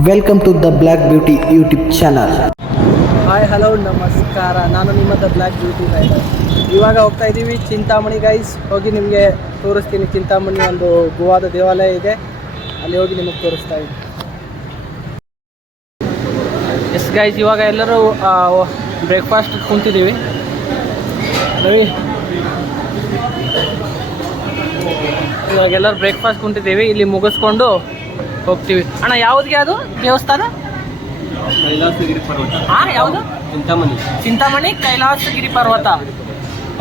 Welcome to the black beauty YouTube channel. Hi hello ನಮಸ್ಕಾರ, ನಾನು ನಿಮ್ಮ ದ ಬ್ಲ್ಯಾಕ್ ಬ್ಯೂಟಿ ರೈಡರ್. ಇವಾಗ ಹೋಗ್ತಾ ಇದ್ದೀವಿ ಚಿಂತಾಮಣಿ ಗೈಸ್. ಹೋಗಿ ನಿಮಗೆ ತೋರಿಸ್ತೀನಿ. ಚಿಂತಾಮಣಿ ಒಂದು ಗೋವಾದ ದೇವಾಲಯ ಇದೆ, ಅಲ್ಲಿ ಹೋಗಿ ನಿಮಗೆ ತೋರಿಸ್ತಾ ಇದ್ದೀನಿ. ಎಸ್ ಗೈಸ್, ಇವಾಗ ಎಲ್ಲರೂ ಬ್ರೇಕ್ಫಾಸ್ಟ್ ಕುಂತಿದ್ದೀವಿ. ರವಿ, ಇವಾಗ ಎಲ್ಲರೂ ಬ್ರೇಕ್ಫಾಸ್ಟ್ ಕುಂತಿದ್ದೀವಿ. ಇಲ್ಲಿ ಮುಗಿಸ್ಕೊಂಡು ಹೋಗ್ತೀವಿ. ಅಣ್ಣ, ಯಾವುದಿಗೆ ಅದು ದೇವಸ್ಥಾನ? ಕೈಲಾಸಗಿರಿ ಪರ್ವತ. ಹಾಂ, ಯಾವುದು? ಚಿಂತಾಮಣಿ ಕೈಲಾಸಗಿರಿ ಪರ್ವತ.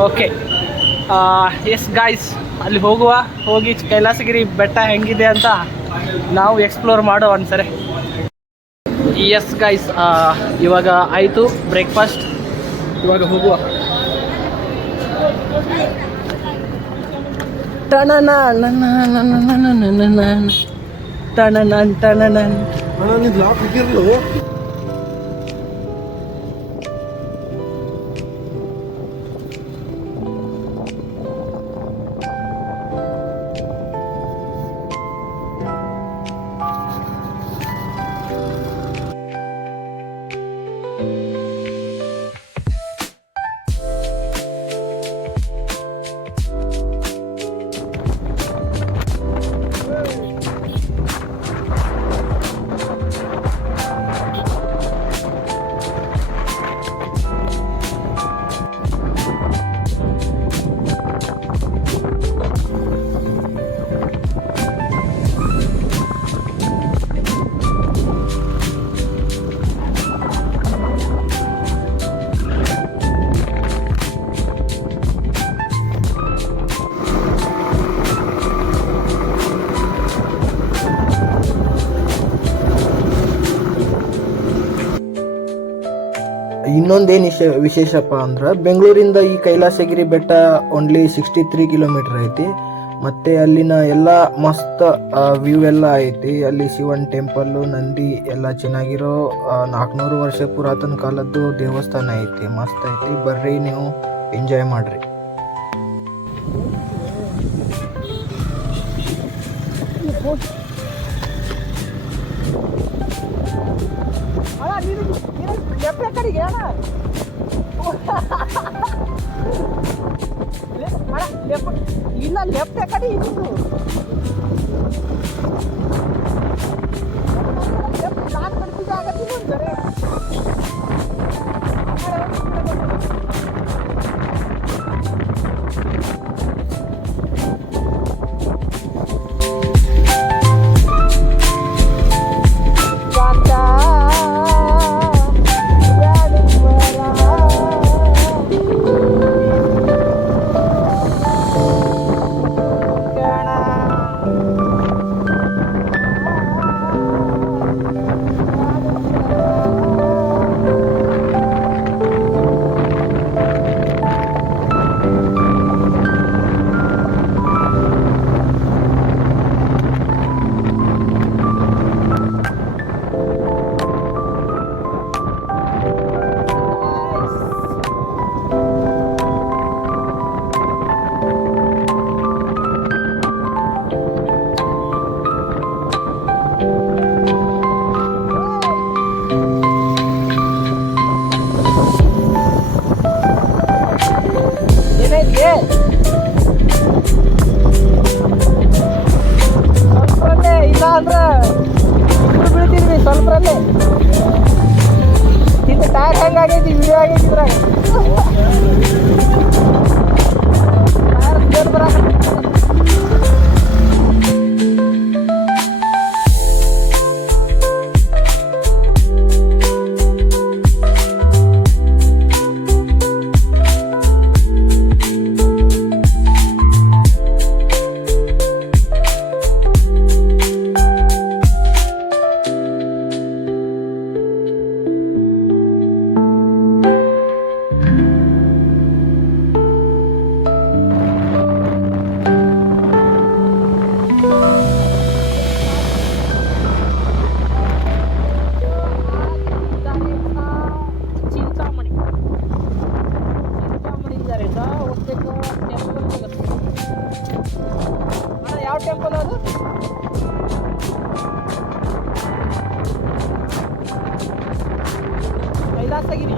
ಓಕೆ, ಎಸ್ ಗಾಯ್ಸ್, ಅಲ್ಲಿ ಹೋಗಿ ಕೈಲಾಸಗಿರಿ ಬೆಟ್ಟ ಹೆಂಗಿದೆ ಅಂತ ನಾವು ಎಕ್ಸ್ಪ್ಲೋರ್ ಮಾಡೋ ಒಂದ್ಸರಿ. ಎಸ್ ಗಾಯ್ಸ್, ಇವಾಗ ಆಯಿತು ಬ್ರೇಕ್ಫಾಸ್ಟ್, ಇವಾಗ ಹೋಗುವ. ಇನ್ನೊಂದೇನು ವಿಶೇಷಪ್ಪ ಅಂದ್ರೆ, ಬೆಂಗಳೂರಿಂದ ಈ ಕೈಲಾಸಗಿರಿ ಬೆಟ್ಟ ಓನ್ಲಿ 63 ಕಿಲೋಮೀಟರ್ ಐತಿ. ಮತ್ತು ಅಲ್ಲಿನ ಎಲ್ಲ ಮಸ್ತ್ ವ್ಯೂ ಎಲ್ಲ ಐತಿ. ಅಲ್ಲಿ ಶಿವನ್ ಟೆಂಪಲ್ಲು, ನಂದಿ ಎಲ್ಲ ಚೆನ್ನಾಗಿರೋ 400 ವರ್ಷ ಪುರಾತನ ಕಾಲದ್ದು ದೇವಸ್ಥಾನ ಐತಿ. ಮಸ್ತ್ ಐತಿ, ಬರ್ರಿ ನೀವು ಎಂಜಾಯ್ ಮಾಡ್ರಿ. ಇಲ್ಲ, ಲೆಫ್ಟ್ ಕಡೆ ಇದು ನಾನು ಕನ್ಫ್ಯೂಸ್ ಆಗತ್ತೀನಿ ಒಂದ್ಸರಿ. ಸ್ವಲ್ಪರಲ್ಲೇ, ಇಲ್ಲ ಅಂದ್ರೆ ಇಬ್ರು ಬೀಳ್ತಿದ್ವಿ ಸ್ವಲ್ಪರಲ್ಲೇ. ಇದು ಟೈರ್ ಹೆಂಗಾಗೈತಿ, ವಿಡಿಯೋ ಆಗೈತಿದ್ರಾಗ ಟೈರ್ ಬರ. ಕೈಲಾಸಗಿರಿ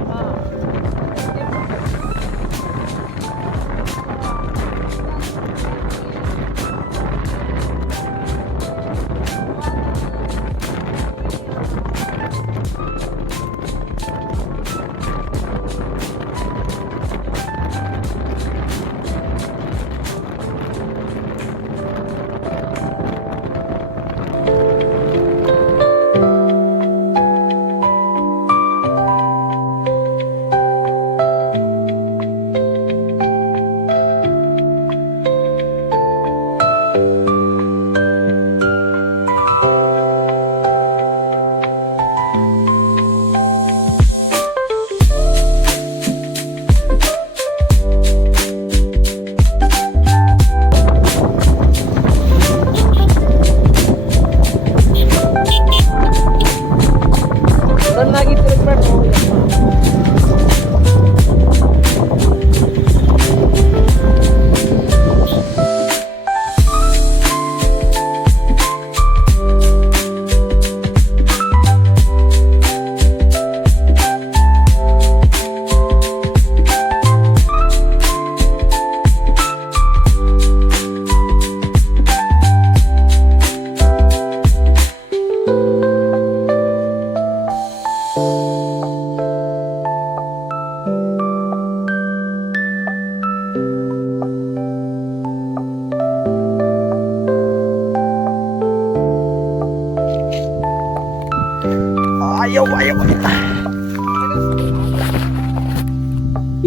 ಚೆನ್ನಾಗಿ ತಿರುಗ್ಬೇಡ.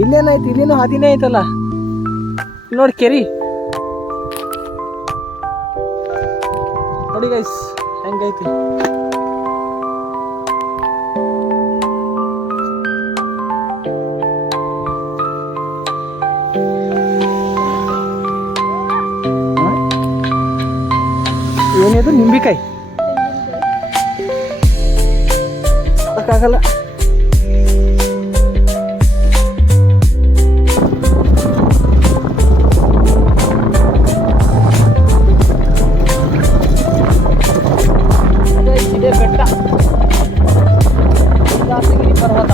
ಇಲ್ಲೇನಾಯ್ತು? ಇಲ್ಲಿನೂ ಹಾದಿನೇ ಐತಲ್ಲ ನೋಡಿ, ಕೆರಿ ನೋಡಿ ಗೈಸ್ ಹೆಂಗೈತಿ. ಏನಿದು? ನಿಂಬಿಕಾಯಿ ಅದಕ್ಕಾಗಲ್ಲ. ಇದೇ ಬೆಟ್ಟ, ಕೈಲಾಸಗಿರಿ ಪರ್ವತ.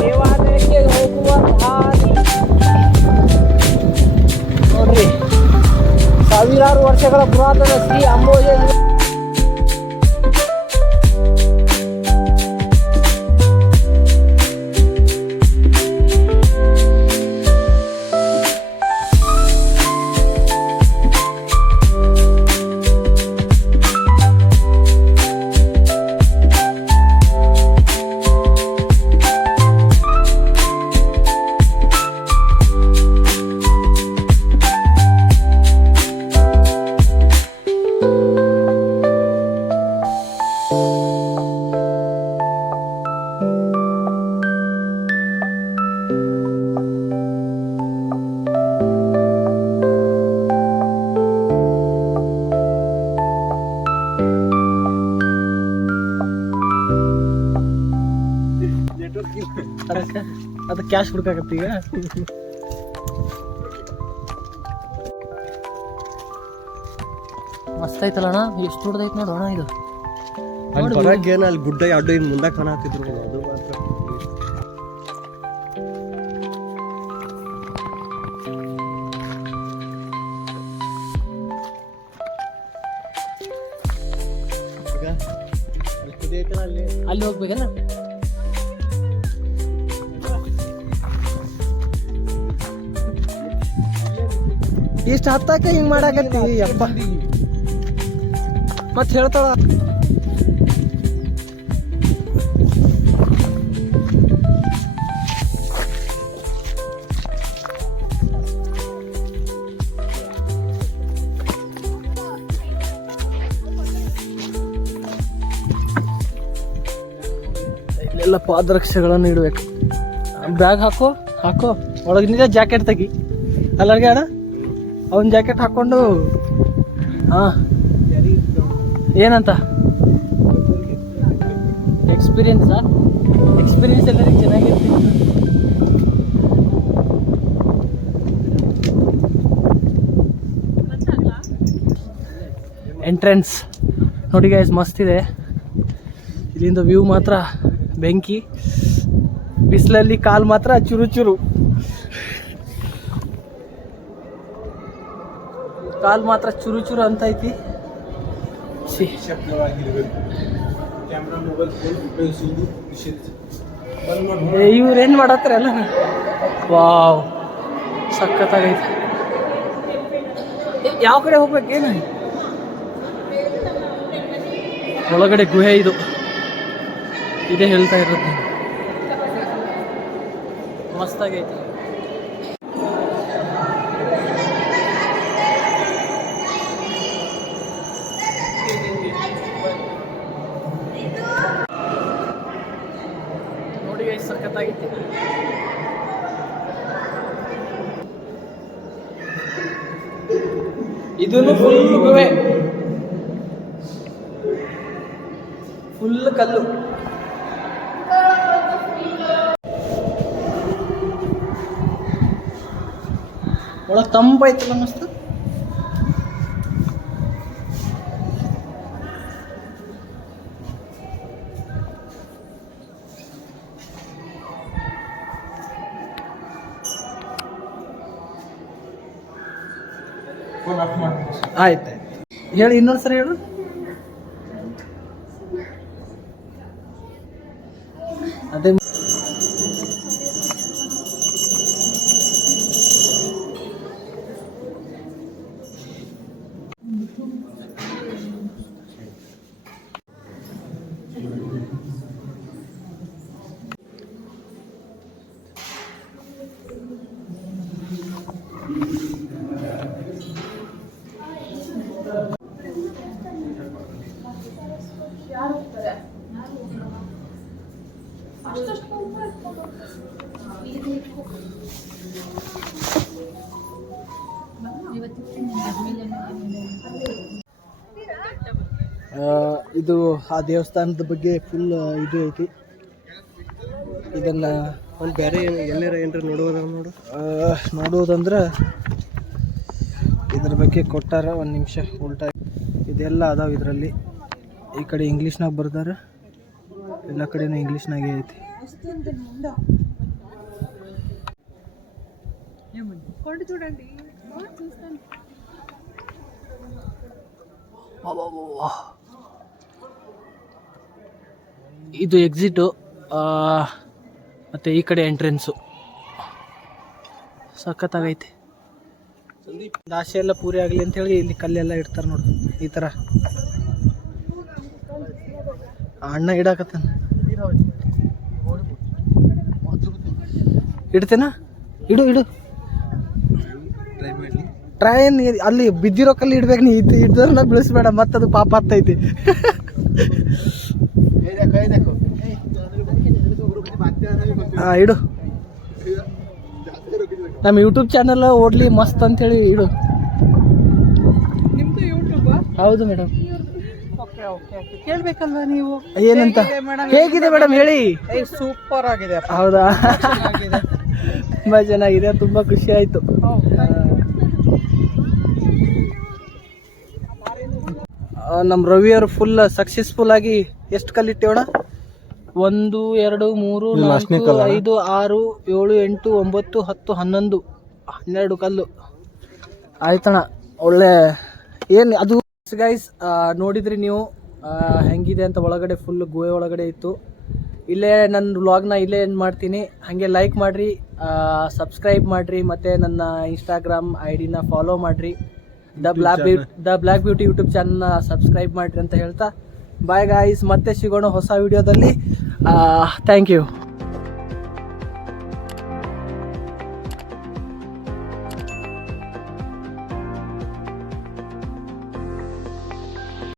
ದೇವಾಲಯಕ್ಕೆ ಹೋಗುವ ದಾರಿ ನೋಡ್ರಿ, ಸಾವಿರಾರು ವರ್ಷಗಳ ಪುರಾತನ ಶ್ರೀ ಅಂಬೋಜ ಅದು ಕ್ಯಾಶ್ ಹುಡುಕಾಕತ್ತಿ ಈಗ. ಮಸ್ತ್ ಐತಲ್ಲ ಅಣ್ಣ, ಎಷ್ಟು ದೊಡ್ಡದೈತೆ ನೋಡೋಣ ಇದು. ಅಲ್ಲಿ ಬರಕ್ಕೆ ಏನು ಅಲ್ಲಿ ಗುಡ್ಡ ಎರಡು ಹಿಂಗೆ ಮುಂದೆ ಕಾಣತ್ತಿದ್ರು, ಅದು ಮಾತ್ರ ಈಗ ಅಲ್ಲಿ ಹೋಗ್ಬೇಕೇನ? ಇಷ್ಟು ಹತ್ತಾಕ ಹಿಂಗ್ ಮಾಡಾಕತ್ತಿ ಅಪ್ಪ ಮತ್ ಹೇಳ್ತಾಳ. ಇಲ್ಲೆಲ್ಲ ಪಾದರಕ್ಷೆಗಳನ್ನು ಇಡಬೇಕು. ಬ್ಯಾಗ್ ಹಾಕೋ ಹಾಕೋ ಒಳಗಿನಿಂದ ಜಾಕೆಟ್ ತೆಗಿ. ಅಲ್ಲರ್ಗೆ ಅಣ್ಣ ಅವನ್ ಜಾಕೆಟ್ ಹಾಕೊಂಡು ಹಾ ಏನಂತ ಎಕ್ಸ್ಪೀರಿಯನ್ಸ್ ಎಲ್ಲರಿಗೆ ಚೆನ್ನಾಗಿರ್ತೀವಿ. ಎಂಟ್ರೆನ್ಸ್ ನೋಡಿ ಗೈಸ್ ಮಸ್ತ್ ಇದೆ. ಇಲ್ಲಿಂದ ವ್ಯೂ ಮಾತ್ರ ಬೆಂಕಿ, ಬಿಸಿಲಲ್ಲಿ ಕಾಲು ಮಾತ್ರ ಚುರು ಚುರು, ಕಾಲು ಮಾತ್ರ ಚುರು ಚುರು ಅಂತ ಐತಿ. ಇವ್ರೇನ್ ಮಾಡತ್ತಾರ ಎಲ್ಲ. ವಾವ್ ಸಖತ್ತಾಗೈತಿ. ಯಾವ ಕಡೆ ಹೋಗ್ಬೇಕೇನು? ಒಳಗಡೆ ಗುಹೆ ಇದು, ಇದೇ ಹೇಳ್ತಾ ಇರೋದು. ಮಸ್ತಾಗೈತಿ. ನೋಡಿ ಸಖತ್ತಾಗೈತಿ. ಇದನ್ನು ಫುಲ್ ಗುಹೆ, ಫುಲ್ ಕಲ್ಲು. ಒಳಗೆ ತಂಪೈತಲ್ಲ ಮಸ್ತ್. ಆಯ್ತಾಯ್ತು ಹೇಳಿ, ಇನ್ನೊಂದ್ಸರಿ ಹೇಳು. ಅದೇ ಇದು ಆ ದೇವಸ್ಥಾನದ ಬಗ್ಗೆ ಫುಲ್ ಇದು ಐತಿ. ಇದನ್ನ ಒಂದು ಬೇರೆ ಎಲ್ಲಾರ ಏನ್ರ ನೋಡೋದಂದ್ರೆ ಇದ್ರ ಬಗ್ಗೆ ಕೊಟ್ಟಾರ. ಒಂದು ನಿಮಿಷ ಉಲ್ಟಾ ಇದೆಲ್ಲ ಅದಾವ ಇದರಲ್ಲಿ. ಈ ಕಡೆ ಇಂಗ್ಲೀಷ್ನಾಗ ಬರ್ದಾರ, ಎಲ್ಲ ಕಡೆನೂ ಇಂಗ್ಲೀಷ್ನಾಗೆ ಐತಿ. ಇದು ಎಕ್ಸಿಟು, ಮತ್ತು ಈ ಕಡೆ ಎಂಟ್ರೆನ್ಸು. ಸಖತ್ತಾಗೈತಿ. ಆಸೆ ಎಲ್ಲ ಪೂರಿ ಆಗಲಿ ಅಂಥೇಳಿ ಇಲ್ಲಿ ಕಲ್ಲೆಲ್ಲ ಇಡ್ತಾರೆ ನೋಡಿ ಈ ಥರ. ಅಣ್ಣ ಇಡಾಕತ್ತಾನ, ಇಡ್ತೇನ? ಇಡು ಇಡು. ಟ್ರೈನ್ ಅಲ್ಲಿ ಬಿದ್ದಿರೋ ಕಲ್ಲಿ ಇಡ್ಬೇಕು. ನೀ ಇದ್ದವ್ರನ್ನ ಬೀಳಿಸ್ಬೇಡ, ಮತ್ತದು ಪಾಪ ಹತ್ತೈತಿ. ಹಾಂ ಇಡು. ನಮ್ಮ ಯೂಟ್ಯೂಬ್ ಚಾನಲ್ ಓಡ್ಲಿ ಮಸ್ತ್ ಅಂತೇಳಿ ಇಡು. ನಿಮ್ದು ಯೂಟ್ಯೂಬ್? ಹೌದು ಮೇಡಮ್. ಕೇಳ್ಬೇಕಲ್ವಾ ನೀವು? ಏನಂತ? ಹೇಗಿದೆ ಮೇಡಮ್ ಹೇಳಿ. ಸೂಪರ್ ಆಗಿದೆ. ಹೌದಾ? ತುಂಬಾ ಚೆನ್ನಾಗಿದೆ, ತುಂಬಾ ಖುಷಿ ಆಯ್ತು. ನಮ್ಮ ರವಿಯವರು ಫುಲ್ ಸಕ್ಸಸ್ಫುಲ್ ಆಗಿ ಎಷ್ಟು ಕಲ್ಲಿಟ್ಟೇವಣ? 1 2 3 4 5 6 7 8 9 10 11 12 ಕಲ್ಲು ಆಯ್ತಣ್ಣ. ಒಳ್ಳೆ ಏನು ಅದು ಗೈಸ್ ನೋಡಿದ್ರಿ ನೀವು. ಹೆಂಗಿದೆ ಅಂತ ಒಳಗಡೆ ಫುಲ್ ಗುಹೆ ಒಳಗಡೆ ಇತ್ತು. ಇಲ್ಲೇ ನನ್ನ ವ್ಲಾಗ್ನ ಇಲ್ಲೇ ಏನು ಮಾಡ್ತೀನಿ. ಹಾಗೆ ಲೈಕ್ ಮಾಡಿರಿ, ಸಬ್ಸ್ಕ್ರೈಬ್ ಮಾಡಿರಿ, ಮತ್ತು ನನ್ನ ಇನ್ಸ್ಟಾಗ್ರಾಮ್ ಐಡಿನ ಫಾಲೋ ಮಾಡಿರಿ. ದ ಬ್ಲ್ಯಾಕ್ ಬ್ಯೂಟಿ ಯೂಟ್ಯೂಬ್ ಚಾನಲ್ನ ಸಬ್ಸ್ಕ್ರೈಬ್ ಮಾಡಿರಿ ಅಂತ ಹೇಳ್ತಾ ಬಾಯ್ ಗಾಯ್ಸ್. ಮತ್ತೆ ಸಿಗೋಣ ಹೊಸ ವಿಡಿಯೋದಲ್ಲಿ. Thank you.